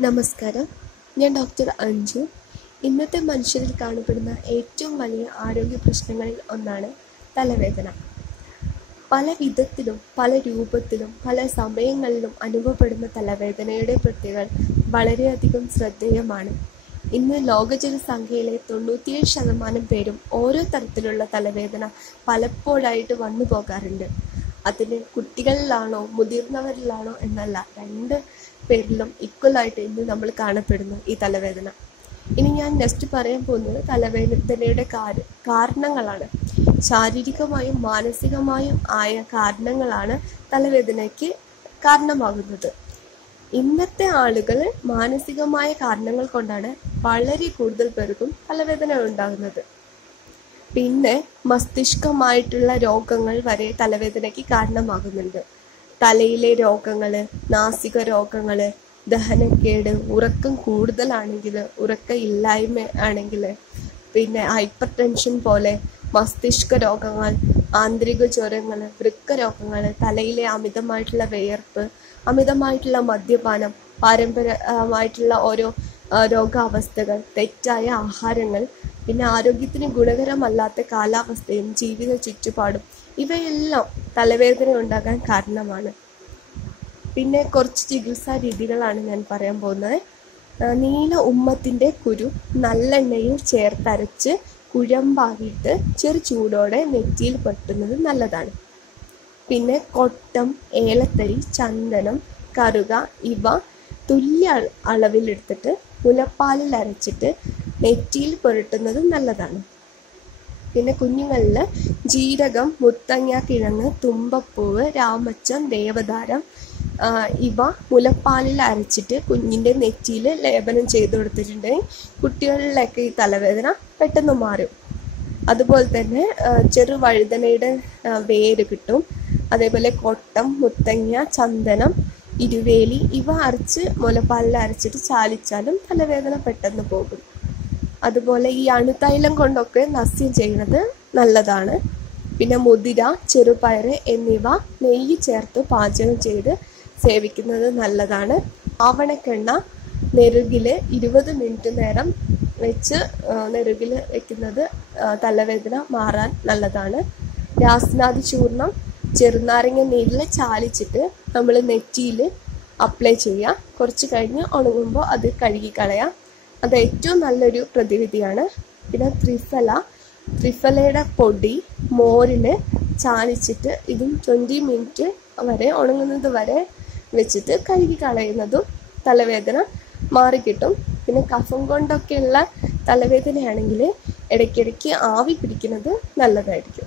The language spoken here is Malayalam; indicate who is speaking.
Speaker 1: നമസ്കാരം. ഞാൻ ഡോക്ടർ അഞ്ജു. ഇന്നത്തെ മനുഷ്യരിൽ കാണപ്പെടുന്ന ഏറ്റവും വലിയ ആരോഗ്യ പ്രശ്നങ്ങളിൽ ഒന്നാണ് തലവേദന. പല വിധത്തിലും പല രൂപത്തിലും പല സമയങ്ങളിലും അനുഭവപ്പെടുന്ന തലവേദനയുടെ പ്രത്യേകത വളരെയധികം ശ്രദ്ധേയമാണ്. ഇന്ന് ലോക ജനസംഖ്യയിലെ തൊണ്ണൂറ്റിയേഴ് ശതമാനം പേരും ഓരോ തരത്തിലുള്ള തലവേദന പലപ്പോഴായിട്ട് വന്നു പോകാറുണ്ട് അതിന് കുട്ടികളിലാണോ മുതിർന്നവരിലാണോ എന്നല്ല രണ്ട് പേരിലും ഈക്വലായിട്ട് ഇന്ന് നമ്മൾ കാണപ്പെടുന്നു ഈ തലവേദന. ഇനി ഞാൻ നെക്സ്റ്റ് പറയാൻ പോകുന്നത് തലവേദനയുടെ കാര കാരണങ്ങളാണ്. ശാരീരികമായും മാനസികമായും ആയ കാരണങ്ങളാണ് തലവേദനയ്ക്ക് കാരണമാകുന്നത്. ഇന്നത്തെ ആളുകൾ മാനസികമായ കാരണങ്ങൾ കൊണ്ടാണ് വളരെ കൂടുതൽ പേർക്കും തലവേദന ഉണ്ടാകുന്നത്. പിന്നെ മസ്തിഷ്കമായിട്ടുള്ള രോഗങ്ങൾ വരെ തലവേദനയ്ക്ക് കാരണമാകുന്നുണ്ട്. തലയിലെ രോഗങ്ങൾ നാസിക രോഗങ്ങൾ ദഹനക്കേട് ഉറക്കം കൂടുതലാണെങ്കിൽ ഉറക്ക ഇല്ലായ്മ ആണെങ്കിൽ പിന്നെ ഹൈപ്പർ ടെൻഷൻ പോലെ മസ്തിഷ്ക രോഗങ്ങൾ ആന്തരിക ജ്വരങ്ങൾ വൃക്ക രോഗങ്ങൾ തലയിലെ അമിതമായിട്ടുള്ള വിയർപ്പ് അമിതമായിട്ടുള്ള മദ്യപാനം പാരമ്പര്യമായിട്ടുള്ള ഓരോ രോഗാവസ്ഥകൾ തെറ്റായ ആഹാരങ്ങൾ പിന്നെ ആരോഗ്യത്തിന് ഗുണകരമല്ലാത്ത കാലാവസ്ഥയും ജീവിത ചുറ്റുപാടും ഇവയെല്ലാം തലവേദന ഉണ്ടാകാൻ കാരണമാണ്. പിന്നെ കുറച്ച് ചികിത്സാ രീതികളാണ് ഞാൻ പറയാൻ പോകുന്നത്. നീല ഉമ്മത്തിന്റെ കുരു നല്ലെണ്ണയിൽ ചേർത്തരച്ച് കുഴമ്പാക്കിയിട്ട് ചെറു ചൂടോടെ നെറ്റിയിൽ പെട്ടുന്നത് നല്ലതാണ്. പിന്നെ കൊട്ടം ഏലത്തരി ചന്ദനം കറുക ഇവ തുല്യ അള- അളവിലെടുത്തിട്ട് മുലപ്പാലിൽ അരച്ചിട്ട് നെറ്റിയിൽ പുരട്ടുന്നത് നല്ലതാണ്. പിന്നെ കുഞ്ഞുങ്ങളിൽ ജീരകം മുത്തങ്ങ കിഴങ്ങ് തുമ്പപ്പൂവ് രാമച്ചം ദേവതാരം ഇവ മുലപ്പാലിൽ അരച്ചിട്ട് കുഞ്ഞിന്റെ നെറ്റിയിൽ ലേപനം ചെയ്തു കൊടുത്തിട്ടുണ്ടെങ്കിൽ കുട്ടികളിലൊക്കെ ഈ തലവേദന പെട്ടെന്ന് മാറും. അതുപോലെ തന്നെ ചെറു വഴുതനയുടെ വേര് കിട്ടും. അതേപോലെ കൊട്ടം മുത്തങ്ങ ചന്ദനം ഇരുവേലി ഇവ അരച്ച് മുലപ്പാലിൽ അരച്ചിട്ട് ചാലിച്ചാലും തലവേദന പെട്ടെന്ന് പോകും. അതുപോലെ ഈ അണുതൈലം കൊണ്ടൊക്കെ നസ്യം ചെയ്യുന്നത് നല്ലതാണ്. പിന്നെ മുതിര ചെറുപയറ് എന്നിവ നെയ്യ് ചേർത്ത് പാചകം ചെയ്ത് സേവിക്കുന്നത് നല്ലതാണ്. ആവണക്കെണ്ണ നെരുകിൽ ഇരുപത് മിനിറ്റ് നേരം വെച്ച് നെരുകിൽ വെക്കുന്നത് തലവേദന മാറാൻ നല്ലതാണ്. രാസനാഥി ചൂർണം ചെറുനാരങ്ങ നീരിൽ ചാലിച്ചിട്ട് നമ്മൾ നെറ്റിയിൽ അപ്ലൈ ചെയ്യുക കുറച്ച് കഴിഞ്ഞ് ഉണങ്ങുമ്പോൾ അത് കഴുകി കളയാം അത് ഏറ്റവും നല്ലൊരു പ്രതിവിധിയാണ്. പിന്നെ ത്രിഫല. ത്രിഫലയുടെ പൊടി മോരിൽ ചാലിച്ചിട്ട് ഇതും ട്വന്റി മിനിറ്റ് വരെ ഉണങ്ങുന്നത് വരെ വെച്ചിട്ട് കഴുകി കളയുന്നതും തലവേദന മാറിക്കിട്ടും. പിന്നെ കഫം കൊണ്ടൊക്കെയുള്ള തലവേദനയാണെങ്കിൽ ഇടയ്ക്കിടയ്ക്ക് ആവി പിടിക്കുന്നത് നല്ലതായിരിക്കും.